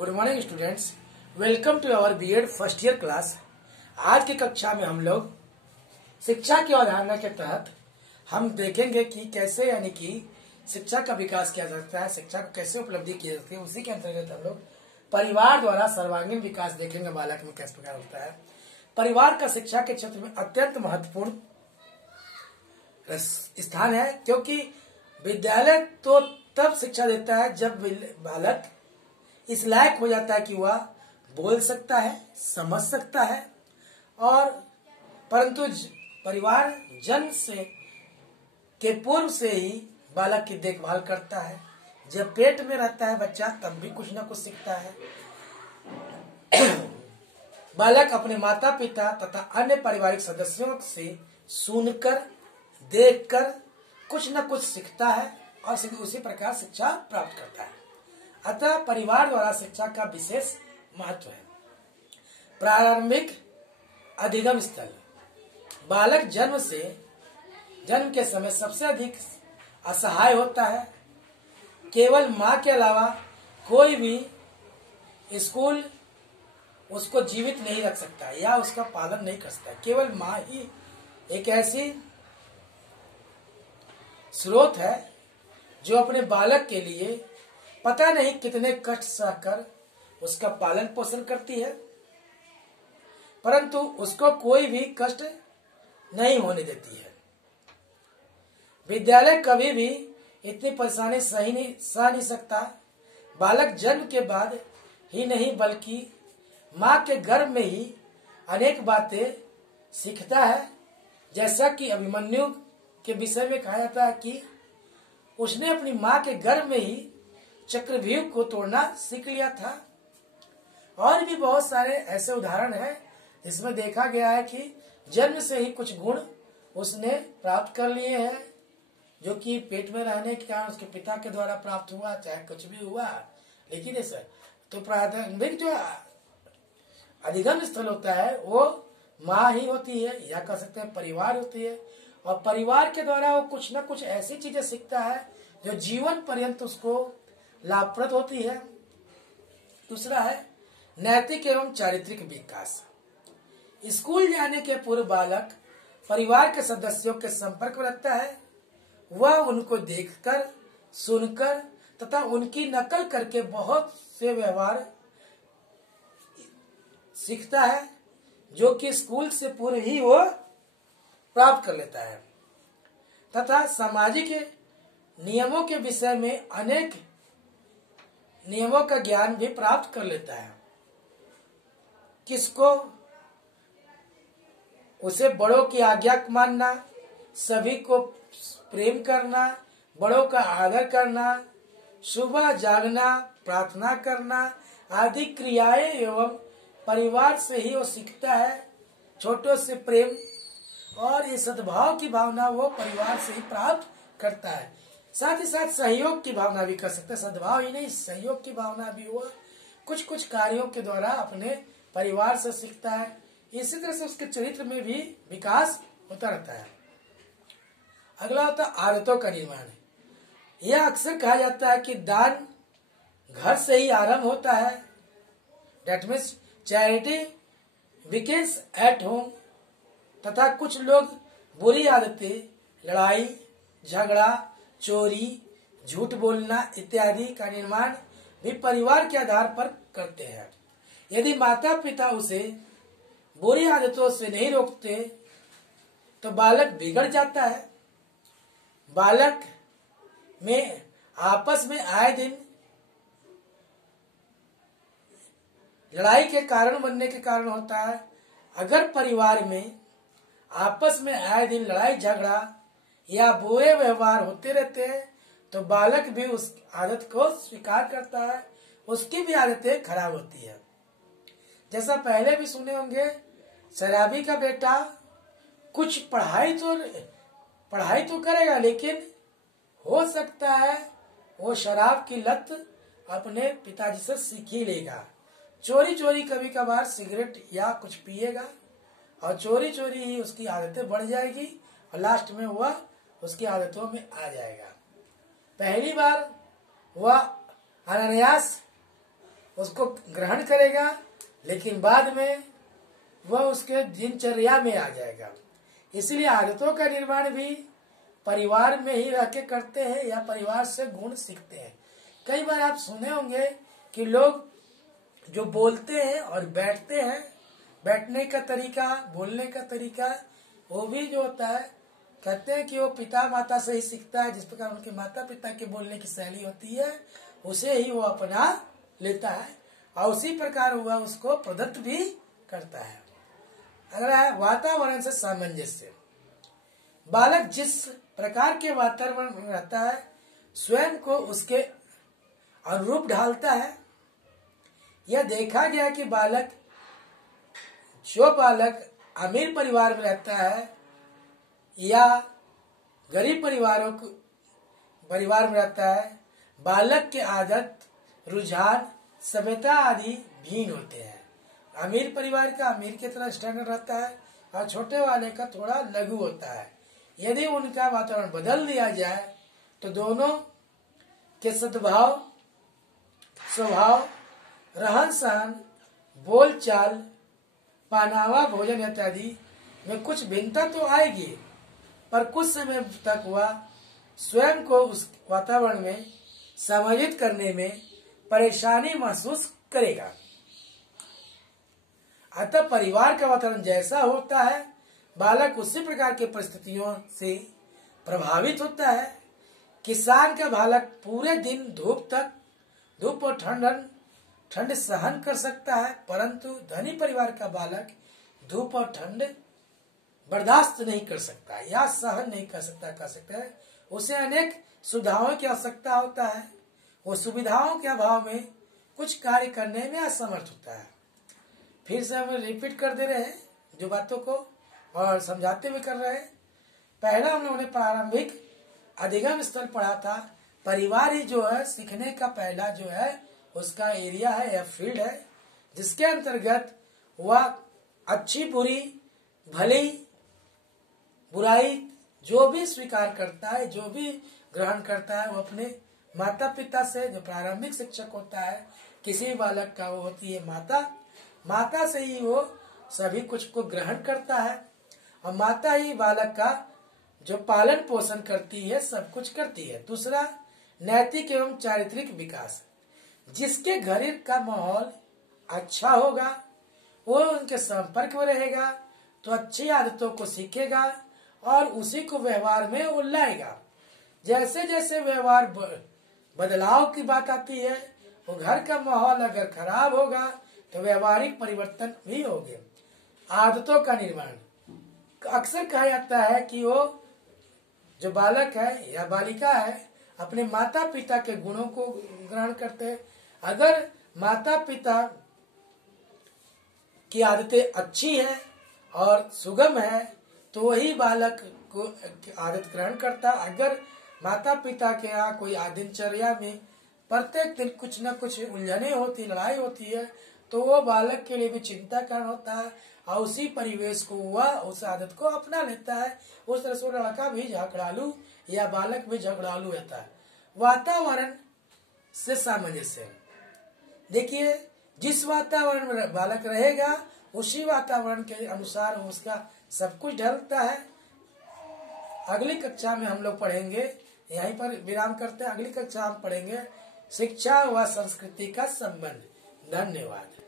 Good morning students, welcome to our BEd first year class. आज की कक्षा में हम लोग शिक्षा की अवधारणा के तहत हम देखेंगे कि कैसे यानी कि शिक्षा का विकास किया जा सकता है, शिक्षा को कैसे उपलब्धि की जा सकती है। उसी के अंतर्गत हम लोग परिवार द्वारा सर्वांगीण विकास देखेंगे, बालक में किस प्रकार होता है। परिवार का शिक्षा के क्षेत्र में अत्यंत महत्वपूर्ण स्थान है, क्योंकि विद्यालय तो तब शिक्षा देता है जब बालक इस लायक हो जाता है कि वह बोल सकता है, समझ सकता है। और परंतु परिवार जन्म से के पूर्व से ही बालक की देखभाल करता है। जब पेट में रहता है बच्चा तब भी कुछ न कुछ सीखता है। बालक अपने माता पिता तथा अन्य पारिवारिक सदस्यों से सुनकर, देखकर कुछ न कुछ सीखता है और उसी प्रकार शिक्षा प्राप्त करता है। अतः परिवार द्वारा शिक्षा का विशेष महत्व है। प्रारंभिक अधिगम स्थल। बालक जन्म के समय सबसे अधिक असहाय होता है। केवल माँ के अलावा कोई भी स्कूल उसको जीवित नहीं रख सकता या उसका पालन नहीं कर सकता। केवल माँ ही एक ऐसी स्रोत है जो अपने बालक के लिए पता नहीं कितने कष्ट सहकर उसका पालन पोषण करती है, परंतु उसको कोई भी कष्ट नहीं होने देती है। विद्यालय कभी भी इतनी परेशानी सह नहीं सकता। बालक जन्म के बाद ही नहीं बल्कि माँ के गर्भ में ही अनेक बातें सीखता है। जैसा कि अभिमन्यु के विषय में कहा जाता है कि उसने अपनी माँ के गर्भ में ही चक्रव्यूह को तोड़ना सीख लिया था। और भी बहुत सारे ऐसे उदाहरण हैं जिसमें देखा गया है कि जन्म से ही कुछ गुण उसने प्राप्त कर लिए हैं, जो कि पेट में रहने के कारण उसके पिता के द्वारा प्राप्त हुआ, चाहे कुछ भी हुआ। लेकिन ऐसा तो प्रारंभिक जो अधिगम स्थल होता है वो माँ ही होती है, या कह सकते हैं परिवार होती है। और परिवार के द्वारा वो कुछ न कुछ ऐसी चीजें सीखता है जो जीवन पर्यंत उसको लाभप्रद होती है। दूसरा है नैतिक एवं चारित्रिक विकास। स्कूल जाने के पूर्व बालक परिवार के सदस्यों के संपर्क में रहता है। वह उनको देखकर, सुनकर तथा उनकी नकल करके बहुत से व्यवहार सीखता है, जो कि स्कूल से पूर्व ही वो प्राप्त कर लेता है। तथा सामाजिक नियमों के विषय में अनेक नियमों का ज्ञान भी प्राप्त कर लेता है। किसको उसे बड़ों की आज्ञा मानना, सभी को प्रेम करना, बड़ों का आदर करना, सुबह जागना, प्रार्थना करना आदि क्रियाएं एवं परिवार से ही वो सीखता है। छोटों से प्रेम और ये सद्भाव की भावना वो परिवार से ही प्राप्त करता है। साथ ही साथ सहयोग की भावना भी कर सकता है। सद्भाव ही नहीं, सहयोग की भावना भी हुआ कुछ कुछ कार्यों के द्वारा अपने परिवार से सीखता है। इसी तरह से उसके चरित्र में भी विकास होता रहता है। अगला होता है आदतों का निर्माण। यह अक्सर कहा जाता है कि दान घर से ही आरंभ होता है। That means charity begins at home. तथा कुछ लोग बुरी आदतें, लड़ाई झगड़ा, चोरी, झूठ बोलना इत्यादि का निर्माण भी परिवार के आधार पर करते हैं। यदि माता पिता उसे बुरी आदतों से नहीं रोकते तो बालक बिगड़ जाता है। बालक में आपस में आए दिन लड़ाई के कारण बनने के कारण होता है। अगर परिवार में आपस में आए दिन लड़ाई झगड़ा या बुरे व्यवहार होते रहते हैं तो बालक भी उस आदत को स्वीकार करता है, उसकी भी आदतें खराब होती है। जैसा पहले भी सुने होंगे, शराबी का बेटा कुछ पढ़ाई तो करेगा, लेकिन हो सकता है वो शराब की लत अपने पिताजी से सीख ही लेगा। चोरी चोरी कभी कभार सिगरेट या कुछ पिएगा और चोरी चोरी ही उसकी आदतें बढ़ जाएगी और लास्ट में वह उसकी आदतों में आ जाएगा। पहली बार वह अनायास उसको ग्रहण करेगा, लेकिन बाद में वह उसके दिनचर्या में आ जाएगा। इसलिए आदतों का निर्माण भी परिवार में ही रह के करते हैं या परिवार से गुण सीखते हैं। कई बार आप सुने होंगे कि लोग जो बोलते हैं और बैठते हैं, बैठने का तरीका, बोलने का तरीका, वो भी जो होता है कहते हैं कि वो पिता माता से ही सीखता है। जिस प्रकार उनके माता पिता के बोलने की शैली होती है उसे ही वो अपना लेता है और उसी प्रकार वह उसको प्रदत्त भी करता है। अगला है वातावरण से सामंजस्य। बालक जिस प्रकार के वातावरण में रहता है स्वयं को उसके अनुरूप ढालता है। यह देखा गया कि जो बालक अमीर परिवार में रहता है या गरीब परिवार में रहता है, बालक के आदत, रुझान, सभ्यता आदि भिन्न होते हैं। अमीर परिवार का अमीर की तरह स्टैंडर्ड रहता है और छोटे वाले का थोड़ा लघु होता है। यदि उनका वातावरण बदल दिया जाए तो दोनों के सद्भाव, स्वभाव, रहन सहन, बोल चाल, पहनावा, भोजन इत्यादि में कुछ भिन्नता तो आएगी, पर कुछ समय तक वह स्वयं को उस वातावरण में समायोजित करने में परेशानी महसूस करेगा। अतः परिवार का वातावरण जैसा होता है बालक उसी प्रकार के परिस्थितियों से प्रभावित होता है। किसान का बालक पूरे दिन धूप और ठंड सहन कर सकता है, परंतु धनी परिवार का बालक धूप और ठंड बर्दाश्त नहीं कर सकता या सहन नहीं कर सकता, कह सकते हैं। उसे अनेक सुविधाओं की आवश्यकता होता है, वो सुविधाओं के अभाव में कुछ कार्य करने में असमर्थ होता है। फिर से हम रिपीट कर दे रहे हैं जो बातों को और समझाते हुए कर रहे हैं। पहला हम लोगों ने प्रारंभिक अधिगम स्थल पढ़ा था। परिवार ही जो है सीखने का पहला जो है उसका एरिया है या फील्ड है, जिसके अंतर्गत वह अच्छी बुरी भली बुराई जो भी स्वीकार करता है, जो भी ग्रहण करता है, वो अपने माता पिता से, जो प्रारंभिक शिक्षक होता है किसी बालक का, वो होती है माता से ही वो सभी कुछ को ग्रहण करता है और माता ही बालक का जो पालन पोषण करती है, सब कुछ करती है। दूसरा, नैतिक एवं चारित्रिक विकास। जिसके घर का माहौल अच्छा होगा वो उनके संपर्क में रहेगा तो अच्छी आदतों को सीखेगा और उसी को व्यवहार में उलाएगा। जैसे जैसे व्यवहार बदलाव की बात आती है, वो घर का माहौल अगर खराब होगा तो व्यवहारिक परिवर्तन भी होंगे। आदतों का निर्माण। अक्सर कहा जाता है कि वो जो बालक है या बालिका है अपने माता पिता के गुणों को ग्रहण करते हैं। अगर माता पिता की आदतें अच्छी है और सुगम है तो वही बालक को आदत ग्रहण करता। अगर माता पिता के यहाँ कोई दिनचर्या में प्रत्येक दिन कुछ न कुछ उलझने होती, लड़ाई होती है, तो वो बालक के लिए भी चिंता कारण होता है और उसी परिवेश को वह उस आदत को अपना लेता है। उस तरह से लड़का भी झगड़ालू या बालक भी झगड़ालू रहता है। वातावरण से सामंजस्य। देखिए, जिस वातावरण में बालक रहेगा उसी वातावरण के अनुसार उसका सब कुछ ढलता है। अगली कक्षा में हम लोग पढ़ेंगे, यहीं पर विराम करते हैं। अगली कक्षा हम पढ़ेंगे शिक्षा व संस्कृति का संबंध। धन्यवाद।